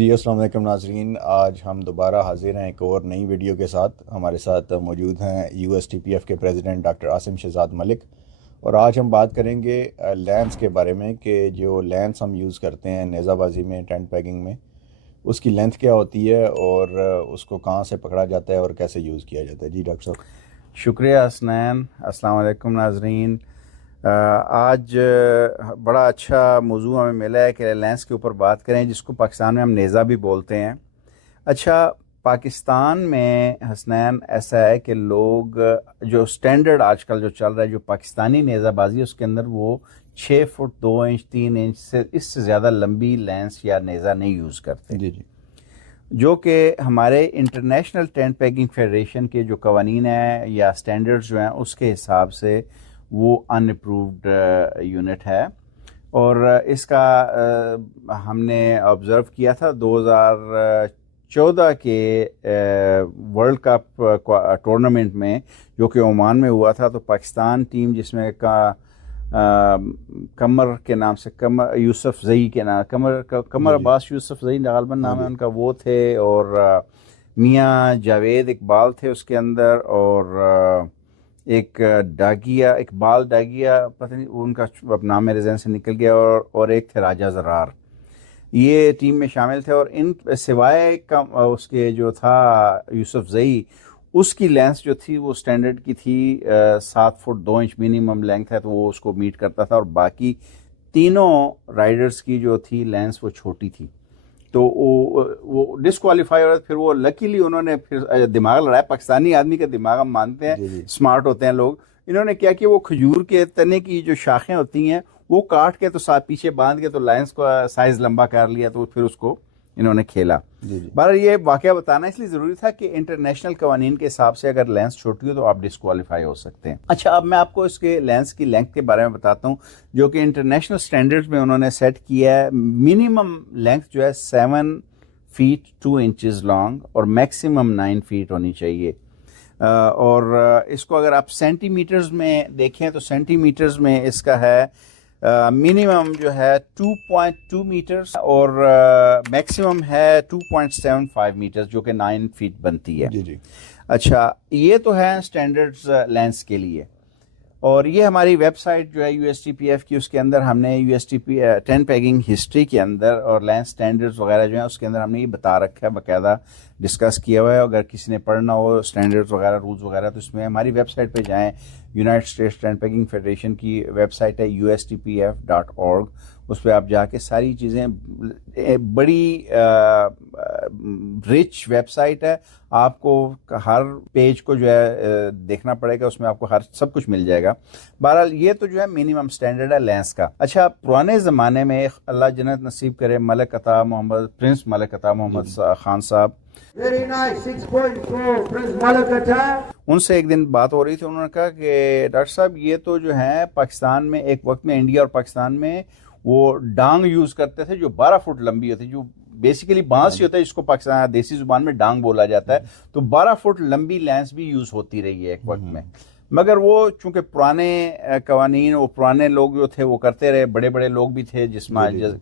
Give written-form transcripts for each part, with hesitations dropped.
جی السلام علیکم ناظرین، آج ہم دوبارہ حاضر ہیں ایک اور نئی ویڈیو کے ساتھ۔ ہمارے ساتھ موجود ہیں USTPF کے پریزیڈنٹ ڈاکٹر عاصم شہزاد ملک، اور آج ہم بات کریں گے لینس کے بارے میں کہ جو لینس ہم یوز کرتے ہیں نیزہ بازی میں، ٹینٹ پیکنگ میں، اس کی لینتھ کیا ہوتی ہے اور اس کو کہاں سے پکڑا جاتا ہے اور کیسے یوز کیا جاتا ہے۔ جی ڈاکٹر صاحب۔ شکریہ حسنین۔ السلام علیکم ناظرین۔ آج بڑا اچھا موضوع ہمیں ملا ہے کہ لینس کے اوپر بات کریں، جس کو پاکستان میں ہم نیزہ بھی بولتے ہیں۔ اچھا، پاکستان میں حسنین ایسا ہے کہ لوگ جو سٹینڈرڈ آج کل جو چل رہا ہے، جو پاکستانی نیزہ بازی ہے، اس کے اندر وہ 6 فٹ 2 انچ 3 انچ سے اس سے زیادہ لمبی لینس یا نیزہ نہیں یوز کرتے، جی جی، جو کہ ہمارے انٹرنیشنل ٹینٹ پیکنگ فیڈریشن کے جو قوانین ہیں یا سٹینڈرڈز جو ہیں اس کے حساب سے وہ ان اپرووڈ یونٹ ہے۔ اور اس کا ہم نے آبزرو کیا تھا 2014 کے ورلڈ کپ ٹورنامنٹ میں، جو کہ عمان میں ہوا تھا۔ تو پاکستان ٹیم، جس میں قمر کے نام سے یوسف زئی کے نام قمر عباس یوسف زئی غالباً نام ہے ان کا، وہ تھے، اور میاں جاوید اقبال تھے اس کے اندر، اور ایک ڈاگیا، اقبال ڈاگیا، پتہ نہیں ان کا نام میرے ذہن سے نکل گیا، اور ایک تھے راجہ زرار، یہ ٹیم میں شامل تھے۔ اور ان سوائے اس کے جو تھا یوسف زئی، اس کی لینس جو تھی وہ سٹینڈرڈ کی تھی 7 فٹ 2 انچ منیمم لینتھ ہے، تو وہ اس کو میٹ کرتا تھا، اور باقی تینوں رائڈرز کی جو تھی لینس وہ چھوٹی تھی، تو وہ ڈسکوالیفائی ہو رہا۔ پھر وہ لکیلی انہوں نے پھر دماغ لڑایا، پاکستانی آدمی کا دماغ ہم مانتے ہیں، اسمارٹ ہوتے ہیں لوگ۔ انہوں نے کیا کہ وہ کھجور کے تنے کی جو شاخیں ہوتی ہیں وہ کاٹ کے تو ساتھ پیچھے باندھ کے تو لینس کو سائز لمبا کر لیا، تو پھر اس کو انہوں نے کھیلا۔ بہرحال یہ واقعہ بتانا اس لیے ضروری تھا کہ انٹرنیشنل قوانین کے حساب سے اگر لینس چھوٹی ہو تو آپ ڈسکوالیفائی ہو سکتے ہیں۔ اچھا، اب میں آپ کو اس کے لینس کی لینتھ کے بارے میں بتاتا ہوں، جو کہ انٹرنیشنل سٹینڈرڈز میں انہوں نے سیٹ کیا ہے۔ منیمم لینتھ جو ہے 7 فیٹ 2 انچز لانگ اور میکسیمم 9 فیٹ ہونی چاہیے۔ اور اس کو اگر آپ سینٹی میٹرز میں دیکھیں تو سینٹی میٹرز میں اس کا ہے منیمم جو ہے 2.2 میٹرز اور میکسیمم ہے 2.75 میٹرز، جو کہ 9 فیٹ بنتی ہے۔ جی جی۔ اچھا، یہ تو ہے سٹینڈرڈز لینس کے لیے، اور یہ ہماری ویب سائٹ جو ہے USTPF کی، اس کے اندر ہم نے ٹینٹ پیکنگ ہسٹری کے اندر اور لینس سٹینڈرڈز وغیرہ جو ہیں اس کے اندر ہم نے یہ بتا رکھا ہے، باقاعدہ ڈسکس کیا ہوا ہے۔ اگر کسی نے پڑھنا ہو سٹینڈرڈز وغیرہ، رولز وغیرہ، تو اس میں ہماری ویب سائٹ پہ جائیں۔ United States tent pegging federation کی ویب سائٹ ہے USTPF.org، اس پہ آپ جا کے ساری چیزیں، بڑی رچ ویب سائٹ ہے، آپ کو ہر پیج کو جو ہے دیکھنا پڑے گا، اس میں آپ کو سب کچھ مل جائے گا۔ بہرحال یہ تو جو ہے منیمم سٹینڈرڈ ہے لینس کا۔ اچھا، پرانے زمانے میں اللہ جنت نصیب کرے ملک عطا محمد، پرنس ملک عطا محمد خان صاحب، ان سے ایک دن بات ہو رہی تھی، انہوں نے کہا کہ ڈاکٹر صاحب یہ تو جو ہے پاکستان میں ایک وقت میں انڈیا اور پاکستان میں وہ ڈانگ یوز کرتے تھے جو 12 فٹ لمبی ہوتی ہے، جو بیسیکلی بانس ہی ہوتا ہے، جس کو پاکستان دیسی زبان میں ڈانگ بولا جاتا ہے، تو 12 فٹ لمبی لینس بھی یوز ہوتی رہی ہے ایک وقت میں۔ مگر وہ چونکہ پرانے قوانین، وہ پرانے لوگ جو تھے وہ کرتے رہے، بڑے بڑے لوگ بھی تھے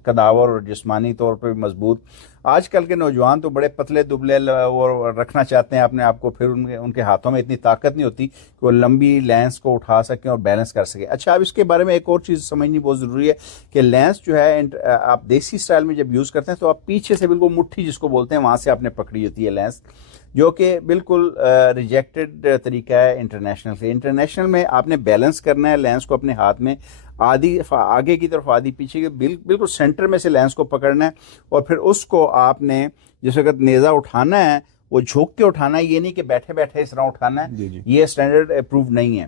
قداور اور جسمانی طور پہ بھی مضبوط۔ آج کل کے نوجوان تو بڑے پتلے دبلے وہ رکھنا چاہتے ہیں اپنے آپ کو، پھر ان کے ہاتھوں میں اتنی طاقت نہیں ہوتی کہ وہ لمبی لینس کو اٹھا سکیں اور بیلنس کر سکیں۔ اچھا، اب اس کے بارے میں ایک اور چیز سمجھنی بہت ضروری ہے کہ لینس جو ہے آپ دیسی سٹائل میں جب یوز کرتے ہیں تو آپ پیچھے سے بالکل مٹھی جس کو بولتے ہیں وہاں سے آپ نے پکڑی ہوتی ہے لینس، جو کہ بالکل ریجیکٹڈ طریقہ ہے انٹرنیشنل سے۔ انٹرنیشنل میں آپ نے بیلنس کرنا ہے لینس کو اپنے ہاتھ میں، آدھی آگے کی طرف آدھی پیچھے کی، بالکل سینٹر میں سے لینس کو پکڑنا ہے، اور پھر اس کو آپ نے جس وقت نیزہ اٹھانا ہے وہ جھوک کے اٹھانا ہے، یہ نہیں کہ بیٹھے بیٹھے اس طرح اٹھانا ہے، یہ سٹینڈرڈ اپروو نہیں ہے،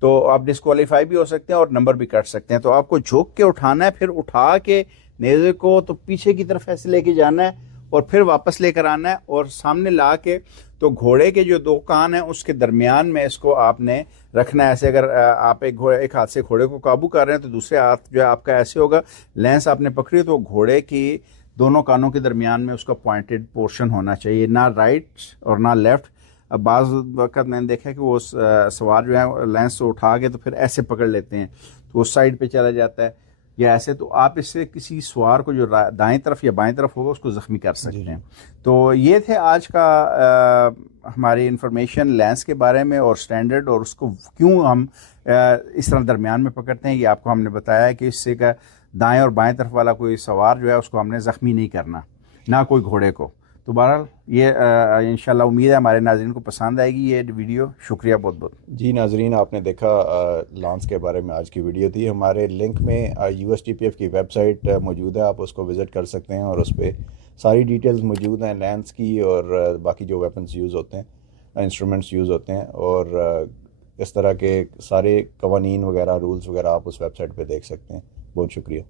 تو آپ ڈسکوالیفائی بھی ہو سکتے ہیں اور نمبر بھی کٹ سکتے ہیں۔ تو آپ کو جھوک کے اٹھانا ہے، پھر اٹھا کے نیزے کو تو پیچھے کی طرف ایسے لے کے جانا ہے اور پھر واپس لے کر آنا ہے، اور سامنے لا کے تو گھوڑے کے جو 2 کان ہیں اس کے درمیان میں اس کو آپ نے رکھنا ہے ایسے۔ اگر آپ ایک ہاتھ سے گھوڑے کو قابو کر رہے ہیں تو دوسرے ہاتھ جو ہے آپ کا ایسے ہوگا، لینس آپ نے پکڑی تو گھوڑے کی دونوں کانوں کے درمیان میں اس کا پوائنٹڈ پورشن ہونا چاہیے، نہ رائٹ اور نہ لیفٹ۔ اب بعض وقت میں نے دیکھا کہ وہ سوار جو ہے لینس سے اٹھا کے تو پھر ایسے پکڑ لیتے ہیں تو وہ سائڈ پہ چلا جاتا ہے، یا ایسے، تو آپ اس سے کسی سوار کو جو دائیں طرف یا بائیں طرف ہوگا اس کو زخمی کر سکتے ہیں۔ تو یہ تھے آج کا ہماری انفارمیشن لینس کے بارے میں اور اسٹینڈرڈ، اور اس کو کیوں ہم اس طرح درمیان میں پکڑتے ہیں، یہ آپ کو ہم نے بتایا کہ اس سے کا دائیں اور بائیں طرف والا کوئی سوار جو ہے اس کو ہم نے زخمی نہیں کرنا، نہ کوئی گھوڑے کو۔ تو بہرحال یہ انشاءاللہ امید ہے ہمارے ناظرین کو پسند آئے گی یہ ویڈیو۔ شکریہ بہت بہت۔ جی ناظرین، آپ نے دیکھا لانس کے بارے میں آج کی ویڈیو تھی۔ ہمارے لنک میں USTPF کی ویب سائٹ موجود ہے، آپ اس کو وزٹ کر سکتے ہیں، اور اس پہ ساری ڈیٹیلز موجود ہیں لینس کی اور باقی جو ویپنز یوز ہوتے ہیں، انسٹرومنٹس یوز ہوتے ہیں، اور اس طرح کے سارے قوانین وغیرہ، رولز وغیرہ آپ اس ویب سائٹ پہ دیکھ سکتے ہیں۔ بہت شکریہ۔